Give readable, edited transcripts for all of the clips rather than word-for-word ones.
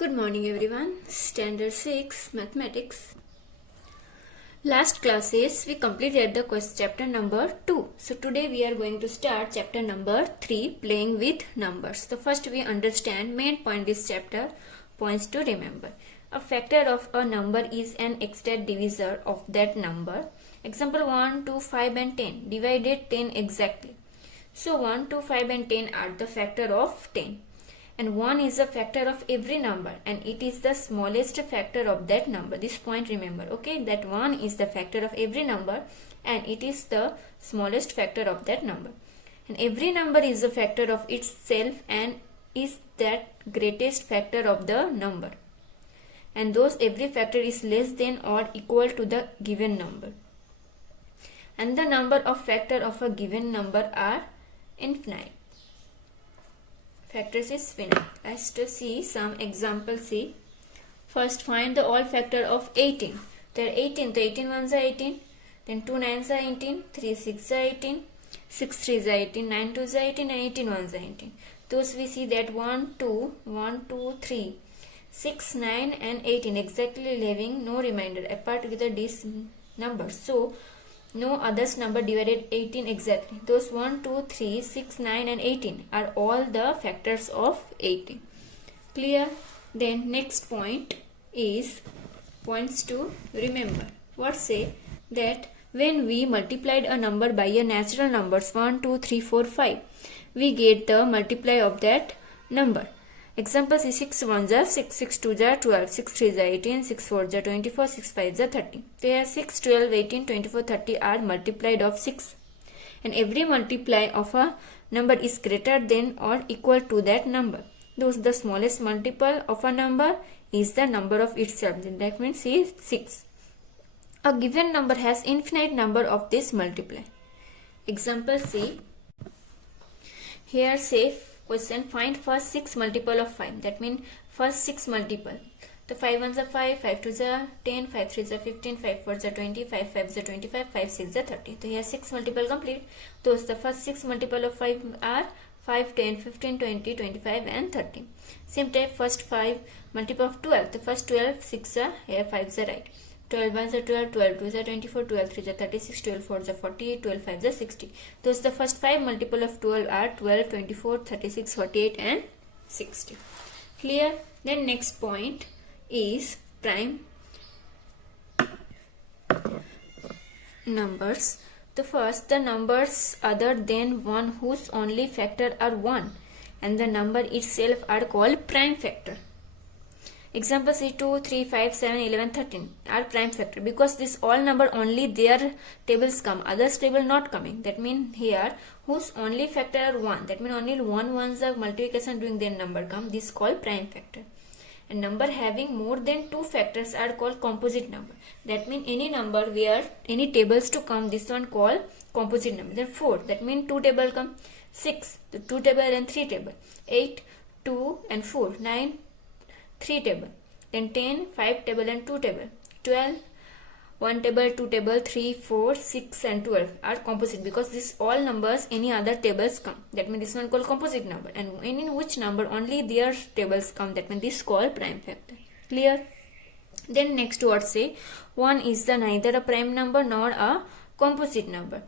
Good morning everyone. Standard 6 Mathematics. Last classes we completed the chapter number 2. So today we are going to start chapter number 3, playing with numbers. So first we understand main point this chapter, points to remember. A factor of a number is an exact divisor of that number. Example 1, 2, 5 and 10. Divided 10 exactly. So 1, 2, 5 and 10 are the factor of 10. And 1 is a factor of every number and it is the smallest factor of that number. This point remember, okay, that 1 is the factor of every number and it is the smallest factor of that number. And every number is a factor of itself and is that greatest factor of the number. And thus every factor is less than or equal to the given number. And the number of factors of a given number are infinite. Factors is finite. Let's see some examples. See, first find the all factor of 18. There are 18. So 18 ones are 18. Then 2 9s are 18. 3 6 are 18. 6 3s are 18. 9 2s are 18 and 18 ones are 18. Thus we see that 1 2 1 2 3 6 9 and 18 exactly leaving no remainder apart with these numbers. So no others number divided 18 exactly. Those 1, 2, 3, 6, 9 and 18 are all the factors of 18. Clear? Then next point is points to remember. What say? That when we multiplied a number by a natural numbers 1, 2, 3, 4, 5, we get the multiply of that number. Examples is 6 1s are 6, 6 2s are 12, 6 3s are 18, 6 4s are 24, 6 5s are 30. So here 6, 12, 18, 24, 30 are multiplied of 6. And every multiply of a number is greater than or equal to that number. Thus the smallest multiple of a number is the number of itself. That means is 6. A given number has infinite number of this multiply. Example C. Here say question, find first 6 multiple of 5. That means first 6 multiple. The 5 ones are 5, 5 2s are 10, 5 3s are 15, 5 4s are 20, 5 5s are 25, 5 6s are 30. So here 6 multiple complete. Those the first 6 multiple of 5 are 5, 10, 15, 20, 25 and 30. Same type first 5 multiple of 12. The first 12, 6 are here, 5s are right. 12 ones are 12, 12 2s are 24, 12 3s are 36, 12 4s are 48, 12 5s are 60. Thus the first 5 multiple of 12 are 12, 24, 36, 48 and 60. Clear? Then next point is prime numbers. The first, the numbers other than 1 whose only factor are 1 and the number itself are called prime factor. Example C 2, 3, 5, 7, 11, 13 are prime factor because this all number only their tables come, others table not coming. That means here whose only factor are 1. That means only 1 ones of multiplication doing their number come. This called prime factor. And number having more than 2 factors are called composite number. That means any number where any tables to come, this one called composite number. Then 4. That means 2 table come. 6. The 2 table and 3 table. 8, 2 and 4. 9. 3 table, then 10, 5 table and 2 table, 12, 1 table, 2 table, 3, 4, 6 and 12 are composite because this all numbers any other tables come. That means this one called composite number, and in which number only their tables come, that means this called prime factor. Clear? Then next word say 1 is the neither a prime number nor a composite number.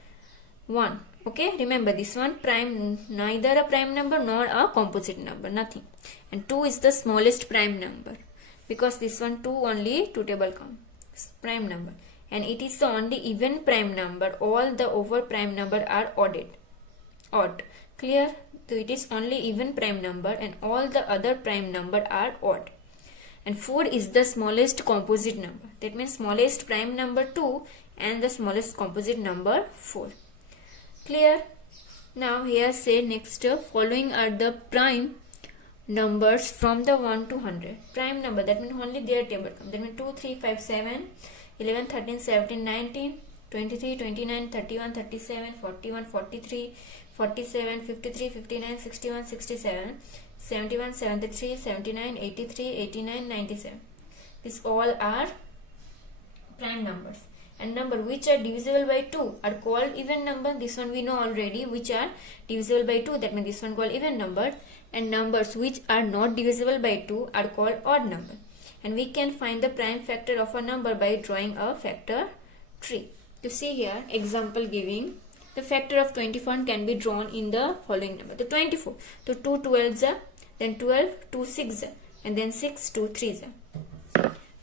1. Okay, remember this one, prime, neither a prime number nor a composite number, nothing. And 2 is the smallest prime number because this one 2 only 2 table come, prime number. And it is the only even prime number. All the over prime number are odd. Clear? So it is only even prime number and all the other prime number are odd. And 4 is the smallest composite number. That means smallest prime number 2 and the smallest composite number 4. Clear? Now here say next, following are the prime numbers from the 1 to 100. Prime number, that means only their table come. That means 2, 3, 5, 7, 11, 13, 17, 19, 23, 29, 31, 37, 41, 43, 47, 53, 59, 61, 67, 71, 73, 79, 83, 89, 97. These all are prime numbers. And number which are divisible by 2 are called even number. This one we know already, which are divisible by 2. That means this one called even number. and numbers which are not divisible by 2 are called odd number. And we can find the prime factor of a number by drawing a factor tree. To see here, example giving the factor of 24 can be drawn in the following number. The 24, so 2 12s, then 12 2 6s, and then 6 2 3s.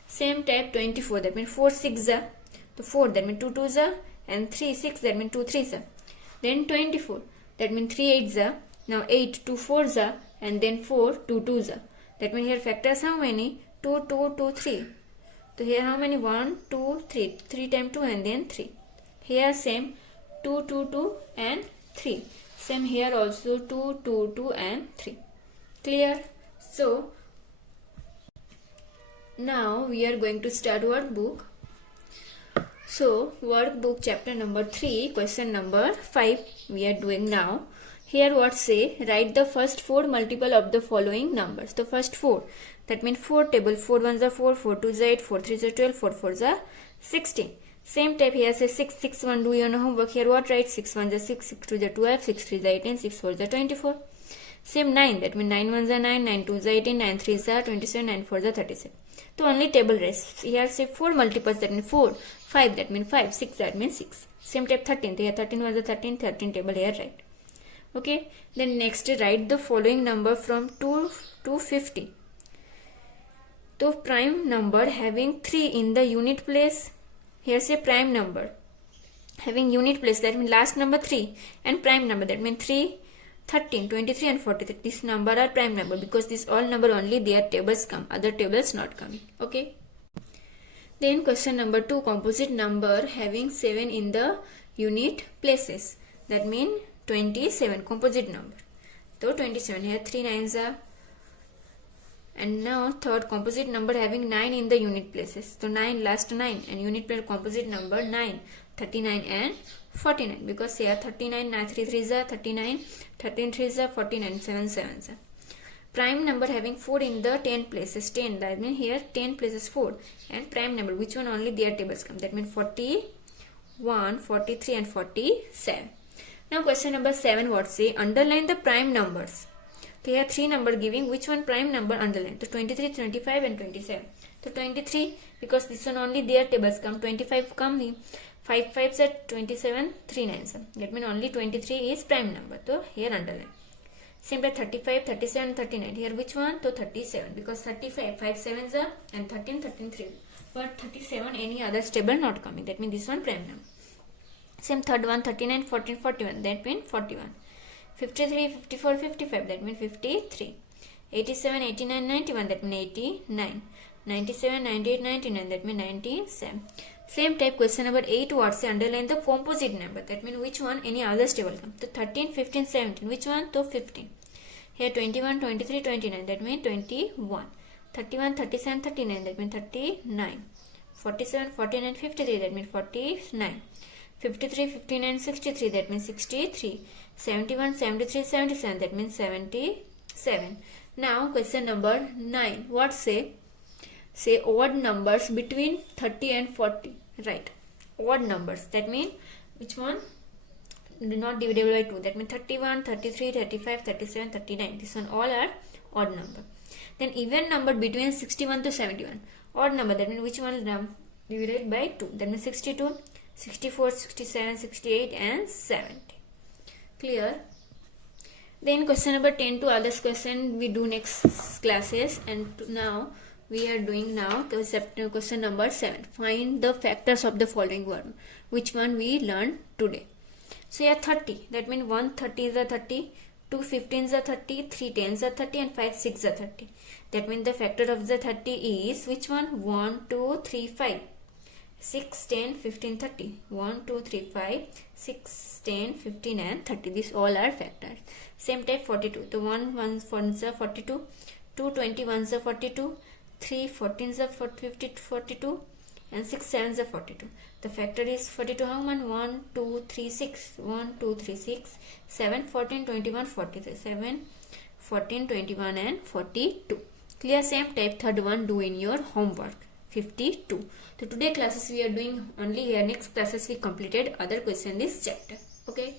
Same type 24, that means 4 6s, so 4, that means 2 2s, and 3 6, that means 2 3s. Then 24, that means 3 8s, now 8 2 4s, and then 4 2 2s. That means here factors how many? 2 2 2 3. So here how many? 1 2 3, 3 times 2 and then 3. Here same 2 2 2 and 3. Same here also 2 2 2 and 3. Clear? So now we are going to start workbook. So workbook chapter number 3, question number 5 we are doing now. Here what say? Write the first 4 multiple of the following numbers. The first 4, that means 4 table. 4 1s are 4, 4 2s are 8, 4 3s are 12, 4 4s are 16. Same type here say 6 6 1. Do your homework. Here what write? 6 1s are 6, 6 2s are 12, 6 3s are 18, 6 4s are 24. Same 9, that means 9 1s are 9, 9 2s are 18, 9 3s are 27, 9 4s are 37. So only table rest. Here say 4 multiples, that means 4, 5, that means 5, 6, that means 6. Same type 13, here 13 1s are 13, 13 table here write. Okay, then next write the following number from 2 to 50. So prime number having 3 in the unit place. Here say prime number having unit place, that means last number 3, and prime number, that means 3, 13, 23 and 43. This number are prime number because this all number only their tables come, other tables not coming. Okay. Then question number 2, composite number having 7 in the unit places. That means 27, composite number. So 27, here 3 9s are. And now third, composite number having 9 in the unit places. So 9, last 9, and unit place composite number 9, 39 and 49. Because here 39, 9 3 3s are 39, 13 3s are 49, 7 7s are. Prime number having 4 in the 10 places. 10, that means here 10 places 4. And prime number, which one only their tables come. That means 41, 43 and 47. Now question number 7, what say? Underline the prime numbers. So here 3 number giving, which one prime number underline? So 23, 25 and 27. So 23, because this one only their tables come. 25 come, 5 5s are 27, 3 9s are. That means only 23 is prime number. So here underline. Same like 35, 37, 39. Here which one? So 37, because 35, 5 7s are, and 13, 13 3. But 37 any other table not coming. That means this one prime number. Same third one, 39, 14, 41. That means 41. 53, 54, 55. That means 53. 87, 89, 91. That means 89. 97, 98, 99. That means 97. Same type question number 8. What say? Underline the composite number. That means which one? Any other table come. So 13, 15, 17. Which one? So 15. Here 21, 23, 29. That means 21. 31, 37, 39. That means 39. 47, 49, 53. That means 49. 53, 59, 63. That means 63. 71, 73, 77. That means 77. Now question number 9. What say? Say odd numbers between 30 and 40. Right. Odd numbers. That means which one? Not divisible by 2. That means 31, 33, 35, 37, 39. This one all are odd number. Then even number between 61 to 71. Odd number. That means which one is divided by 2. That means 62, 64, 67, 68 and 70. Clear? Then question number 10 to others question we do next classes, and now we are doing now question number 7. Find the factors of the following word. Which one we learned today? So here 30. That means 1 30s are 30, 2 15s are 30, 3 10s are 30 and 5 6 are 30. That means the factor of the 30 is which one? 1 2 3 5. 6, 10, 15, 30. 1, 2, 3, 5, 6, 10, 15 and 30. These all are factors. Same type 42. The 1 1s are 42. 2 21s are 42. 3 14s are 42. And 6 7s are 42. The factor is 42. How many? 1, 2, 3, 6. 1, 2, 3, 6. 7, 14, 21, 43. 7, 14, 21 and 42. Clear? Same type third one do in your homework. 52. So today classes we are doing only here. Next classes we completed other question this chapter. Okay.